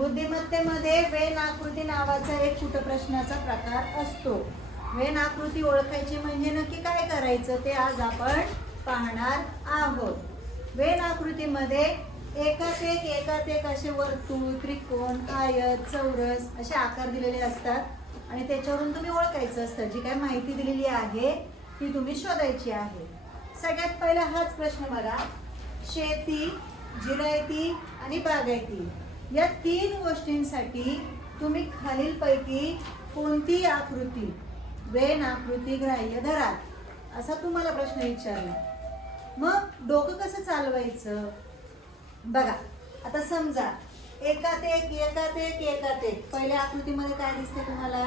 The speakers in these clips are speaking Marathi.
बुद्धिमत्तेमध्ये वेन आकृती नावाचा एक कूटप्रश्नाचा प्रकार असतो. वेन आकृती ओळखायची म्हणजे नक्की काय करायचं ते आज आपण पाहणार आहोत. वेन आकृतीमध्ये एकात एक असे वर्तुळ, त्रिकोण, आयत, चौरस असे आकार दिलेले असतात आणि त्याच्यावरून तुम्ही ओळखायचं असतं. जी काय माहिती दिलेली आहे ती तुम्ही शोधायची आहे. सगळ्यात पहिला हाच प्रश्न बघा. शेती, जिरायती आणि बागायती या तीन गोष्टींसाठी तुम्ही खालीलपैकी कोणती आकृती वेन आकृती ग्राह्य धराल असा तुम्हाला प्रश्न विचारला. मग डोकं कसं चालवायचं बघा. आता समजा एकात एक पहिल्या आकृतीमध्ये काय दिसते तुम्हाला?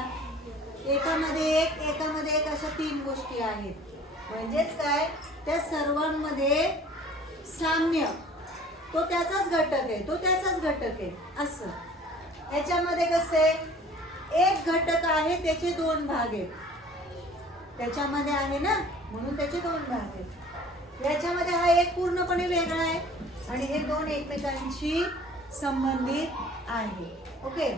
एकामध्ये एक अशा तीन गोष्टी आहेत. म्हणजेच काय, त्या सर्वांमध्ये साम्य, तो त्याचाच घटक आहे असं. याच्यामध्ये कसे एक घटक आहे त्याचे दोन भाग आहेत. त्याच्यामध्ये आहे ना म्हणून त्याचे दोन भाग आहेत. याच्यामध्ये हा एक पूर्णपणे वेगळा आहे आणि हे दोन एकमेकांशी संबंधित आहे. ओके.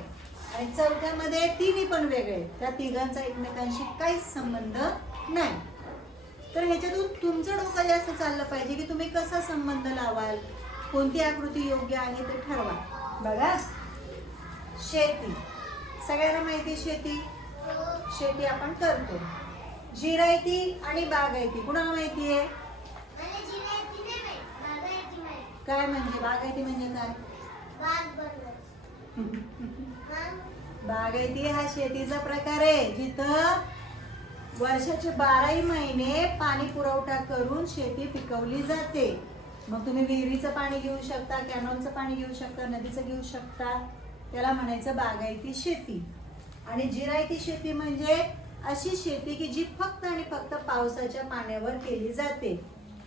आणि चौथ्यामध्ये तिन्ही पण वेगळे, त्या तिघांचा एकमेकांशी काहीच संबंध नाही. तर ह्याच्यातून तुमचं डोकं जास्त चाललं पाहिजे की तुम्ही कसा संबंध लावाल, कोणती आकृती योग्य आहे ते ठरवा. बघा, शेती सगळ्यांना माहिती, शेती आपण करतो. जिरायती आणि बागायती कुणाला माहिती आहे? काय म्हणजे बागायती म्हणजे काय? बागायती हा शेतीचा प्रकार आहे जिथं वर्षाचे 12 महिने पाणी पुरवठा करून शेती पिकवली जाते. मग तुम्ही विहिरीचं पाणी घेऊ शकता, कॅनॉलचं पाणी घेऊ शकता, नदीचं घेऊ शकता. त्याला म्हणायचं बागायती शेती. आणि जिरायती शेती म्हणजे अशी शेती की जी फक्त आणि फक्त पावसाच्या पाण्यावर केली जाते.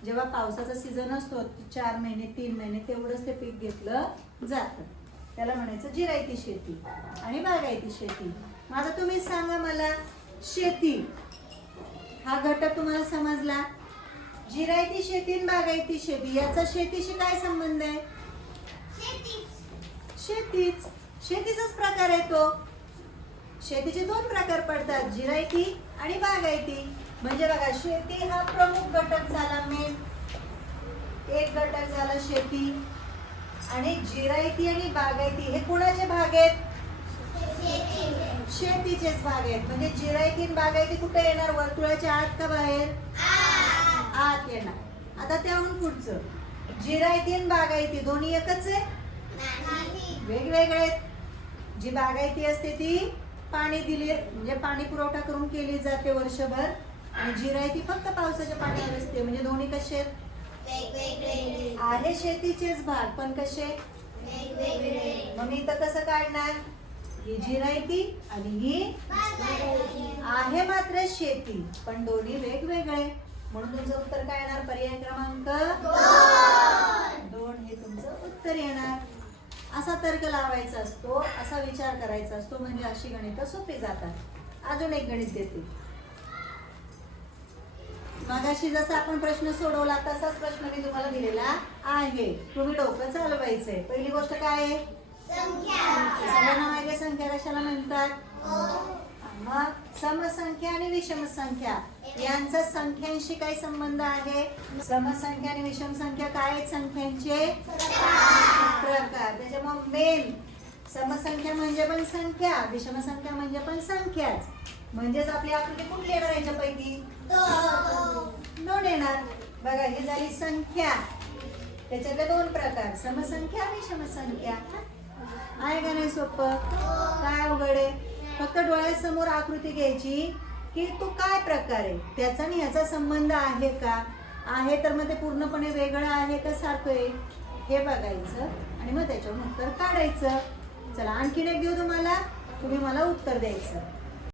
जेव्हा पावसाचा सीझन असतो 4 महिने 3 महिने तेवढंच ते पीक घेतलं जातं. त्याला म्हणायचं जिरायती शेती आणि बागायती शेती. माझा तुम्ही सांगा मला, शेती हा घटक तुम्हाला समजला. जिरायती शेती आणि बागायती शेती याचा शेतीशी काय संबंध आहे? शेतीचाच प्रकार आहे तो. शेतीचे दोन प्रकार पडतात, जिरायती आणि बागायती. म्हणजे बघा, शेती हा प्रमुख घटक झाला, मेन एक घटक झाला शेती. आणि जिरायती आणि बागायती हे कुणाचे भाग आहेत? शेतीचेच भाग आहेत. म्हणजे जिरायती आणि बागायती कुठे येणार? वर्तुळाच्या आत का बाहेर? आत येणार. आता त्याहून पुढचं, जिरायती आणि बागायती दोन्ही एकच आहे? वेगवेगळे आहेत. जी बागायती असते ती पाणी दिले म्हणजे पाणी पुरवठा करून केली जाते वर्षभर, आणि जिरायती फक्त पावसाच्या पाण्यावर असते. म्हणजे दोन्ही कसे आहेत? वेगवेगळे आहे. शेतीचेच भाग पण कसे वेगवेगळे. मग मी इथं कसं काढणार? ही जिरायती आणि ही आहे मात्र शेती पण दोन्ही वेगवेगळे. म्हणून तुमचं उत्तर काय येणार? पर्याय क्रमांक 2 हे तुमचं उत्तर येणार. असा तर्क लावायचा असतो, असा विचार करायचा असतो, म्हणजे अशी गणितं सोपी जातात. अजून एक गणित देते. मगाशी जसा आपण प्रश्न सोडवला तसाच प्रश्न मी तुम्हाला दिलेला आहे. तुम्ही डोकं चालवायचंय. पहिली गोष्ट काय आहे? सगळ्यांना माहिती आहे संख्या कशाला म्हणतात? मग समसंख्या आणि विषम संख्या यांचा संख्यांशी काय संबंध आहे? समसंख्या आणि विषम संख्या काय आहेत? संख्यांचे प्रकार. त्याच्यामुळे मेन समसंख्या म्हणजे पण संख्या, विषम संख्या म्हणजे पण संख्याच. म्हणजेच आपली आकृती कुठली येणार याच्यापैकी? 2 येणार. बघा, ही झाली संख्या. त्याच्यातले 2 प्रकार, समसंख्या आणि विषम संख्या. आहे का नाही सोपं? काय अवघड आहे? फक्त डोळ्यासमोर आकृती घ्यायची की तो काय प्रकार आहे, त्याचा आणि ह्याचा संबंध आहे का? आहे तर मग ते पूर्णपणे वेगळं आहे का सारखं आहे हे बघायचं आणि मग त्याच्यावर उत्तर काढायचं. चला, आणखीन एक देऊ तुम्हाला, तुम्ही मला उत्तर द्यायचं.